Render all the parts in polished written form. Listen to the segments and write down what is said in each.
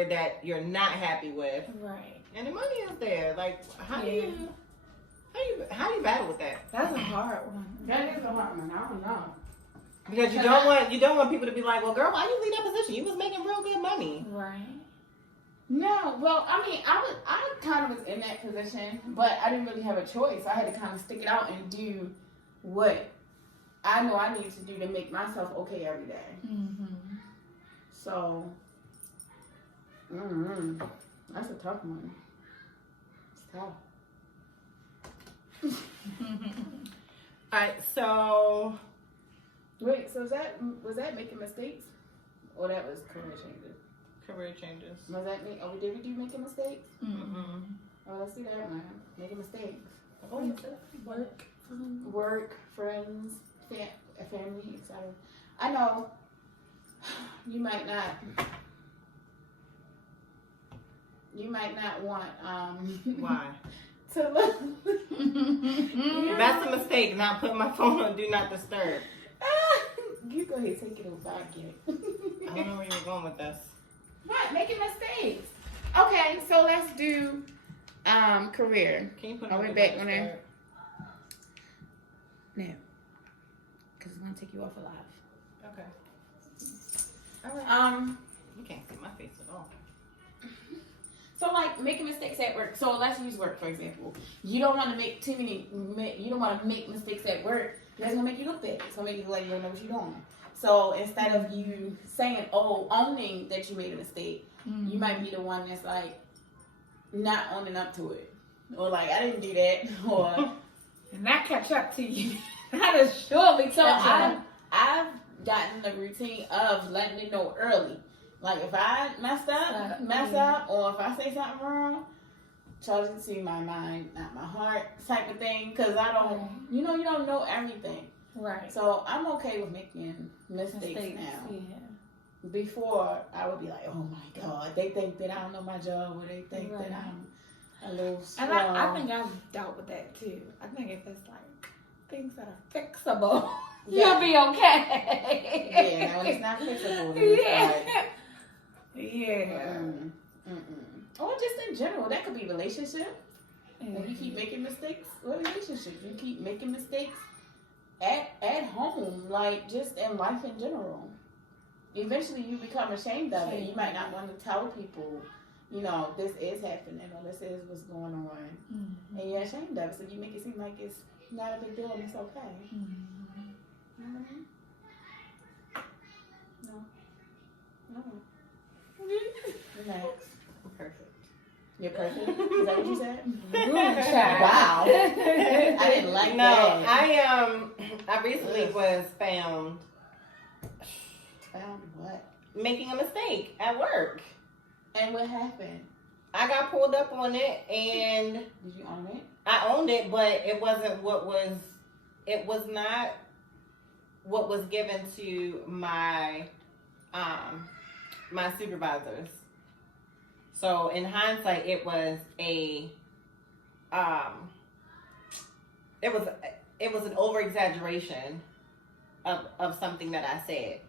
career that you're not happy with, Right. and the money is there. Like, how do you battle with that? That's a hard one. That is a hard one. I don't know. Because you don't want people to be like, well, girl, why you leave that position? You was making real good money. Right. No, well, I mean, I kind of was in that position, but I didn't really have a choice. I had to kind of stick it out and do what I know I needed to do to make myself okay every day. Mm-hmm. So, that's a tough one. It's tough. All right, so Wait, so was that making mistakes, or that was career changes? career changes. Was that me? Oh, did we do making mistakes? Mm-mm. Oh, let's do that one. Making mistakes. Work, friends, family, etc. I know you might not want Why? to look. That's a mistake. Not putting my phone on Do Not Disturb. You go ahead, take it over. I get it. I don't know where you're going with this. What? Making mistakes. Okay, so let's do career. Can you put Are on we Do back Not on there? Disturb? No. Because it's gonna take you off alive. Okay. All right. You can't see my face at all. So like making mistakes at work. So let's use work for example. You don't want to make you don't want to make mistakes at work. That's gonna make you look bad. It's gonna make you look like you don't know what you're doing. So instead of you saying, owning that you made a mistake, you might be the one that's like not owning up to it, or like I didn't do that, or And that catch up to you. That is surely so catch up. I've gotten the routine of letting it know early. Like if I mess up, or if I say something wrong, charge it to my mind, not my heart, type of thing. Because I don't, you don't know everything. Right. So I'm okay with making mistakes now. Yeah. Before I would be like, oh my God, they think that I don't know my job, or they think that I'm a little slow. And I think I've dealt with that too. I think if it's like things that are fixable, you'll be okay. Yeah, when it's not fixable, then it's like, yeah. Or just in general, that could be relationship. If you keep making mistakes, what relationships? You keep making mistakes at home, like just in life in general. Eventually, you become ashamed of it. You might not want to tell people, this is happening or this is what's going on, and you're ashamed of it. So you make it seem like it's not a big deal and it's okay. No. Relax. I'm perfect. You're perfect. Is that what you said? Wow. I didn't like No, that. I recently was found What? making a mistake at work. And what happened? I got pulled up on it, and Did you own it? I owned it, but it was not what was given to my my supervisors. So in hindsight, it was an over exaggeration of something that I said,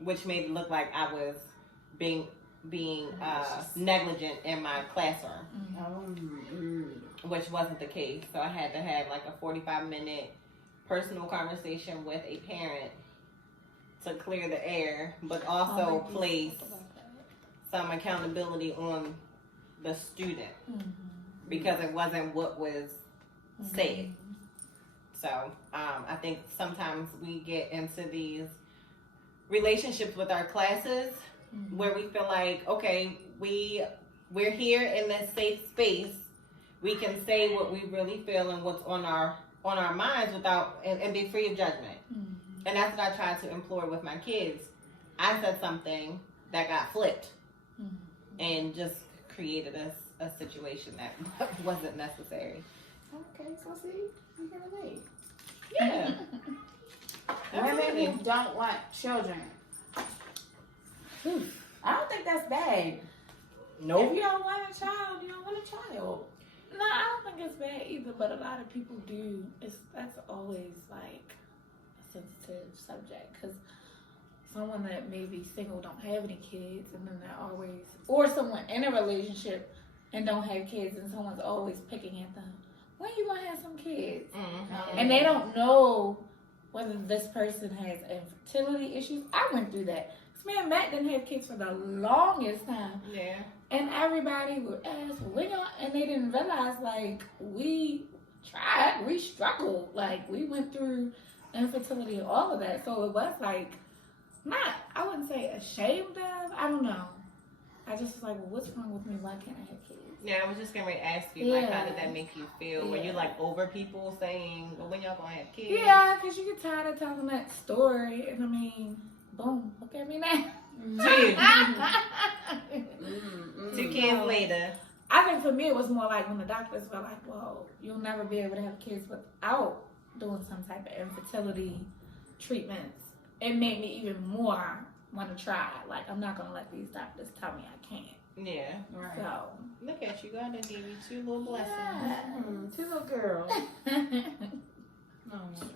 which made it look like I was being negligent in my classroom, which wasn't the case. So I had to have like a 45-minute personal conversation with a parent to clear the air, but also place some accountability on the student because it wasn't what was said. So I think sometimes we get into these relationships with our classes where we feel like, okay, we're here in this safe space. We can say what we really feel and what's on our minds without and be free of judgment. And that's what I tried to implore with my kids. I said something that got flipped and just created a situation that wasn't necessary. Okay, so see, you can relate. Yeah. Women who don't want children. I don't think that's bad. Nope. If you don't want a child, you don't want a child. No, I don't think it's bad either, but a lot of people do. That's always like a sensitive subject because someone that may be single, don't have any kids, and then they're always, or someone in a relationship and don't have kids, and someone's always picking at them. When you gonna have some kids? Mm-hmm. And they don't know whether this person has infertility issues. I went through that. This man Matt didn't have kids for the longest time. Yeah. And everybody would ask, when y'all, and they didn't realize, like, we tried, we struggled. Like, we went through infertility and all of that. So it was like, not, I wouldn't say ashamed of, I don't know. I just was like, well, what's wrong with me? Why can't I have kids? Yeah, I was just gonna ask you, like, how did that make you feel? Were you like over people saying, well, when y'all gonna have kids? Yeah, because you get tired of telling that story. And I mean, boom, look at me now. 2 kids later. I think for me it was more like when the doctors were like, well, you'll never be able to have kids without doing some type of infertility treatments. It made me even more want to try. Like, I'm not going to let these doctors tell me I can't. Yeah. Right. So, Look at you, God done gave you 2 little blessings. yeah. 2 little girls.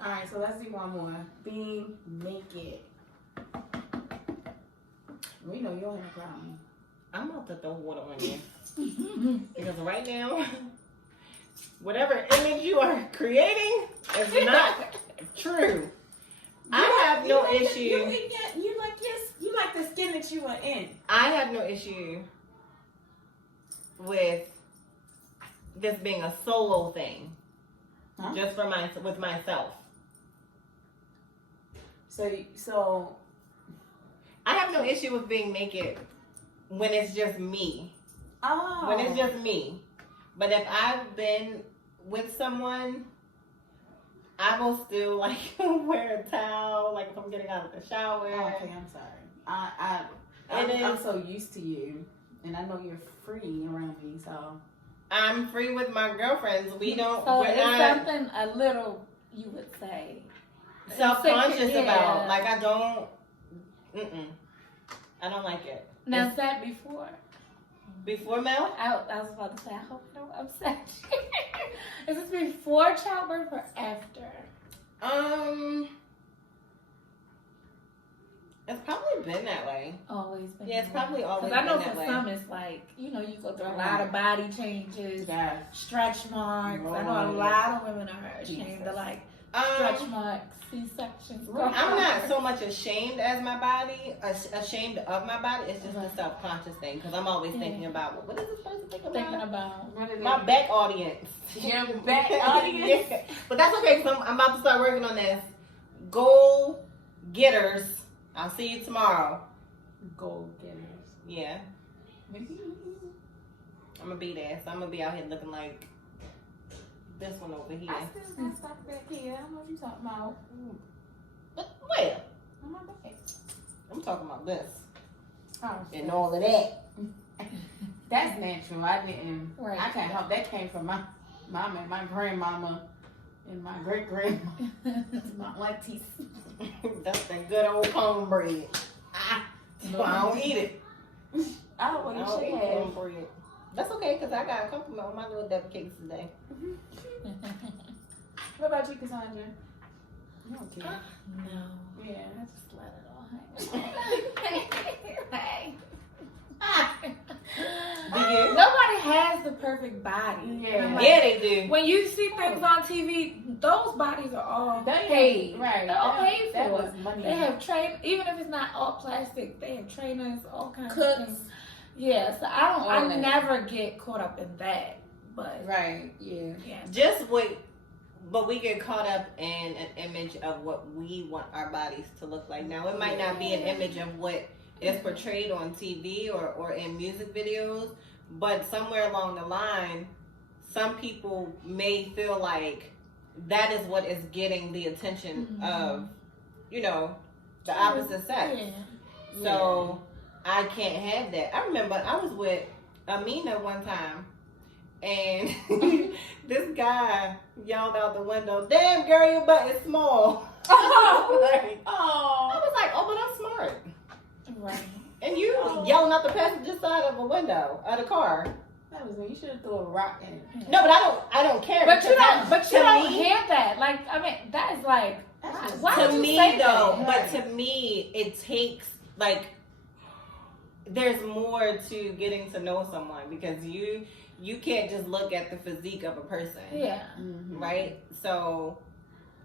Alright, so let's do one more. Being naked. We know you don't have a problem. I'm about to throw water on you. Because right now, whatever image you are creating is not true. I have no issue. You like the skin that you are in. I have no issue with this being a solo thing. Huh? Just for with myself. So I have no issue with being naked when it's just me. oh, When it's just me. But if I've been with someone, I will still like wear a towel, like if I'm getting out of the shower. oh, okay, I'm sorry. I'm so used to you, and I know you're free around me, so I'm free with my girlfriends. We don't. So we're it's not something a little, you would say, self-conscious yeah. about. Like I don't. I don't like it. Now, is that before? Before Mel? I was about to say, I hope I don't upset you. Is this before childbirth or after? It's probably been that way. Always been. Yeah, it's probably always Because I know been that for way. some it's like, you know, you go through a lot of body changes, yeah. stretch marks. I know a Right. lot of women are ashamed Jesus. of like stretch Um, marks, C-sections. I'm not so much ashamed as my body, ashamed of my body. It's just a self-conscious thing because I'm always thinking about what is this person thinking about. my back audience. Your back audience? Yeah. But that's okay because I'm about to start working on this. Goal getters. I'll see you tomorrow. Gold getters. Yeah, I'm gonna be there. So I'm gonna be out here looking like this one over here. I still got stuff back here. I don't know what you're talking about. Where? On my back. I'm talking about this Oh, and all of that. that's natural. I didn't. Right. I can't help. That came from my mama and my grandmama and my great grandma. My aunties. That's that good old cornbread. That's why I don't eat it. I don't want I to don't eat share. cornbread. That's okay because I got a compliment on my little devil cakes today. What about you, Cassandra? You don't care. No. Yeah. I just let it all hang. Do you? Nobody has the perfect body. Yeah. And I'm Yeah, they do. when you see things on TV, those bodies are all They paid. right. They're all paid That for. was money. They have even if it's not all plastic, they have trainers, all kinds of Cooks. things. Yeah, so All I that. never get caught up in that. But Right. Yeah. yeah. Just wait. But we get caught up in an image of what we want our bodies to look like. Now, it might not be an image of what is portrayed on TV or in music videos, but somewhere along the line, some people may feel like that is what is getting the attention of, the opposite sex. Yeah. So I can't have that. I remember I was with Amina one time, and this guy yelled out the window, "Damn girl, your butt is small." Like, I was like, "Oh, but I'm smart." Right. And you yelling out the passenger side of a window of the car. That was when you should have threw a rock in it. No, but I don't care. But you because don't. But you to don't me- hear that. Like, I mean, that is like That's just Why would To you me say though, that? but to me, it takes like there's more to getting to know someone because you can't just look at the physique of a person, Yeah. Mhm. right? So,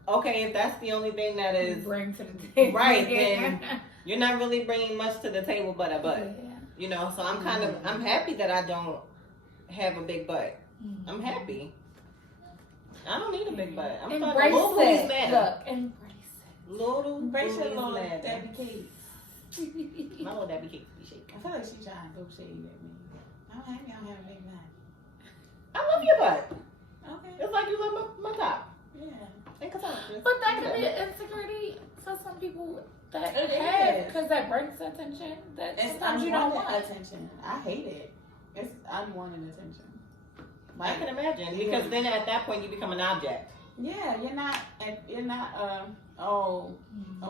okay, if that's the only thing that is Bring to the table. right, then you're not really bringing much to the table but a butt, Yeah. you know. So I'm happy that I don't have a big butt. I'm happy. I don't need a big butt. I'm starting Embrace little booties it. matter. Look, embrace Little Embrace your booties little matter. Debbie Cakes. it. My little Debbie cakes be shaking. I feel like she's trying to go shady at me. I'm happy I don't have a big butt. I love your butt. Okay. It's like you love my top. Yeah. Think about it. But that can be an insecurity for some people that It have, is. because that brings attention. That It's sometimes you don't unwanted want. attention. I hate it. It's unwanted attention. I can imagine because then at that point you become an object. Yeah, you're not she A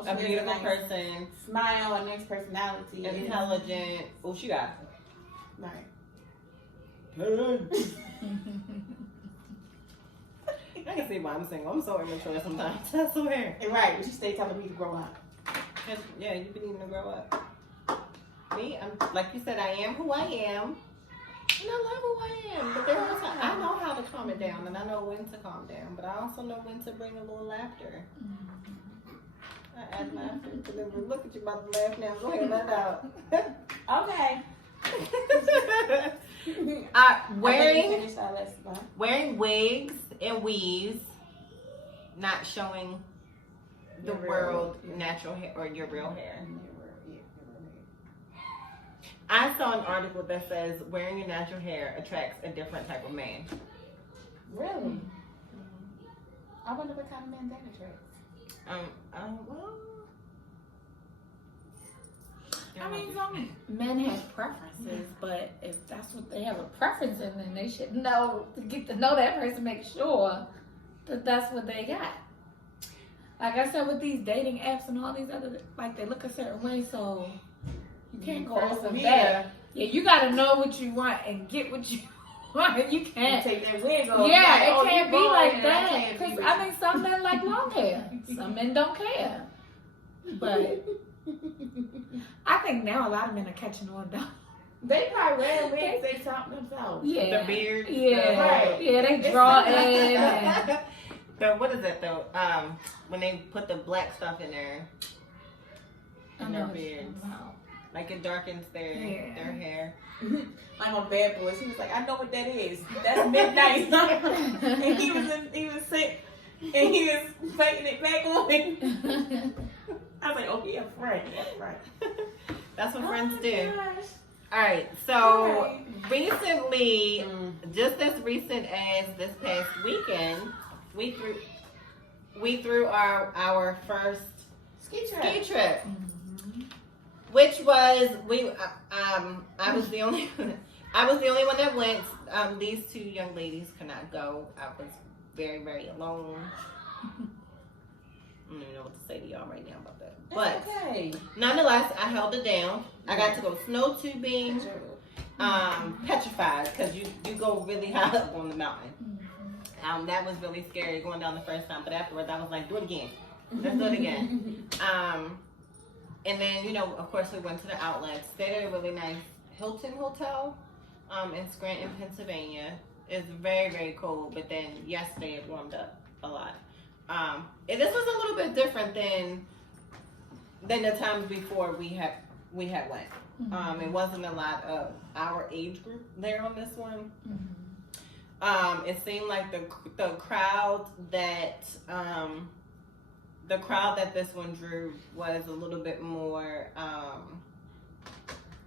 has beautiful nice person, smile, a nice personality, intelligent. Oh, she got. Right. I can see why I'm single. I'm so immature sometimes. I swear. Right, but you stay telling me to grow up. Yeah, you've been needing to grow up. Me, I'm like you said. I am who I am, and I love who I am. But there are times I know how to calm it down, and I know when to calm down. But I also know when to bring a little laughter. I add laughter to them. Look at you about to laugh now. Go ahead, let it out. Okay. Wearing wigs and weaves, not showing the world natural hair or your real hair. I saw an article that says wearing your natural hair attracts a different type of man. Really? I wonder what kind of man that attracts. Well, I mean, some men have preferences, but if that's what they have a preference in, then they should know to get to know that person, make sure that that's what they got. Like I said, with these dating apps and all these other, like they look a certain way, so you can't go off of that. Yeah, you gotta know what you want and get what you want. You can't take that wig off. Yeah, like, it can't be like that. can't Because be I mean, some men like long hair. Some men don't care. But I think now a lot of men are catching on though. They probably wear wigs, they talk themselves. Yeah. The beard. Yeah. Right. Yeah, they It's draw not like in. that. And, What is it though? When they put the black stuff in there, I in know their what you're beards, talking about. like it darkens their hair. Like on Bad Boys, he was like, I know what that is. That's midnight. And he was sick, and he was fighting it back on. I was like, oh yeah, right, that's right. That's what friends do. Gosh. All right. So Right. recently, just as recent as this past weekend, we threw our first Ski ski trip, Mhm. which was I was the only one that went. These two young ladies could not go. I was very, very alone. I don't even know what to say to y'all right now about that. But okay. nonetheless, I held it down. I got to go snow tubing, Mm-hmm. petrified because you go really high up on the mountain. Mhm. That was really scary going down the first time, but afterwards I was like, do it again. Let's do it again. And then, of course we went to the outlet, stayed at a really nice Hilton Hotel in Scranton, Pennsylvania. It's very, very cold, but then yesterday it warmed up a lot. And this was a little bit different than the times before we had went. It wasn't a lot of our age group there on this one. Mhm. It seemed like the crowd that this one drew was a little bit more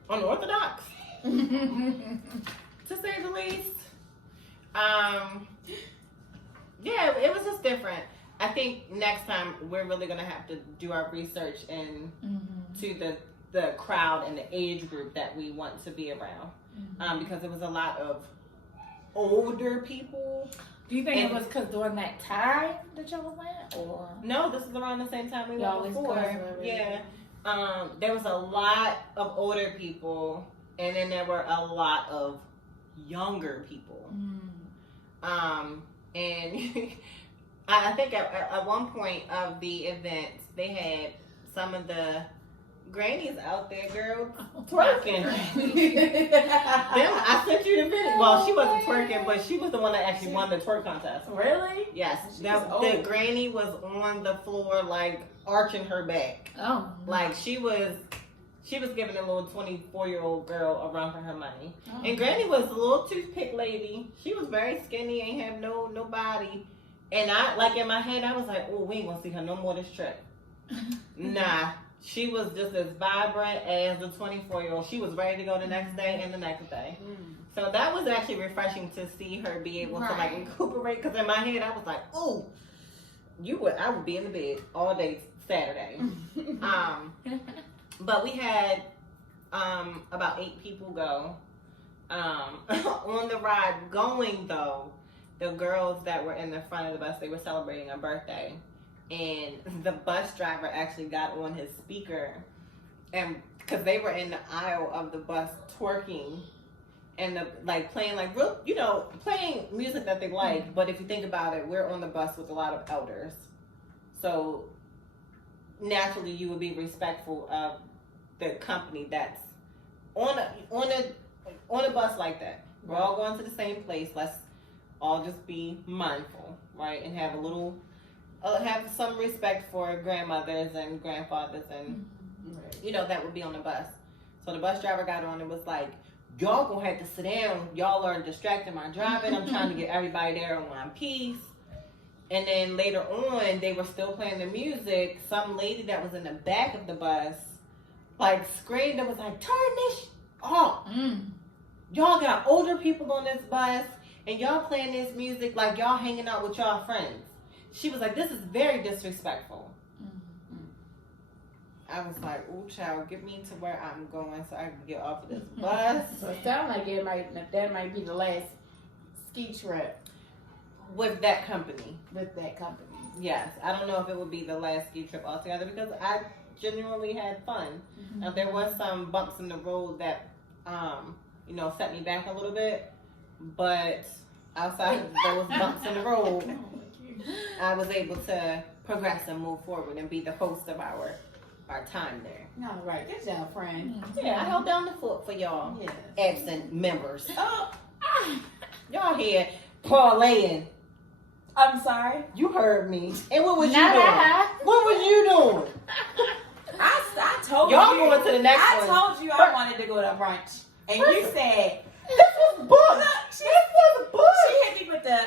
unorthodox, to say the least. Yeah, it was just different. I think next time we're really gonna have to do our research into the crowd and the age group that we want to be around, because it was a lot of older people. Do you think it was because during that time that y'all went, or No, this is around the same time we Y'all went was before. close already. Yeah. There was a lot of older people, and then there were a lot of younger people. And I think at one point of the events, they had some of the grannies out there, girl, twerking. I sent you the video. Well, she wasn't twerking, but she was the one that actually won the twerk contest. Really? Yes, She the was granny was on the floor, like arching her back, Oh. like she was giving a little 24-year-old girl a run for her money. Oh. And Granny was a little toothpick lady. She was very skinny, ain't have no body. And I, like in my head, I was like, oh, we ain't gonna see her no more this trip. Nah, she was just as vibrant as the 24-year-old. She was ready to go the next day and the next day. So that was actually refreshing to see her be able to like Right. recuperate. Because in my head, I was like, oh, I would be in the bed all day Saturday. But we had about 8 people go. On the ride going though, the girls that were in the front of the bus, they were celebrating a birthday. And the bus driver actually got on his speaker, and because they were in the aisle of the bus twerking and playing playing music that they like. But if you think about it, we're on the bus with a lot of elders, so naturally you would be respectful of the company that's on a bus like that. We're all going to the same place. Let's all just be mindful, right, and have a little. Have some respect for grandmothers and grandfathers, and that would be on the bus. So the bus driver got on and was like, y'all gonna have to sit down. Y'all are distracting my driving. I'm trying to get everybody there in one piece. And then later on, they were still playing the music. Some lady that was in the back of the bus screamed and was like, turn this off. Y'all got older people on this bus and y'all playing this music like y'all hanging out with y'all friends. She was like, this is very disrespectful. I was like, ooh, child, get me to where I'm going so I can get off of this bus. So it sounds like that might be the last ski trip With that company. with that company. Yes. I don't know if it would be the last ski trip altogether because I genuinely had fun. Now, there was some bumps in the road that, set me back a little bit. But outside of those bumps in the road, I was able to progress and move forward and be the host of our time there. All right, good job, friend. Yeah, I held down the fort for y'all Yes. absent members. Oh, Y'all here parlaying. I'm sorry. You heard me. And what was you Not doing? I. What was you doing? I told Y'all you. going to the next I one. told you I wanted to go to brunch, and you said This was booked. Look, This was booked. she hit me with the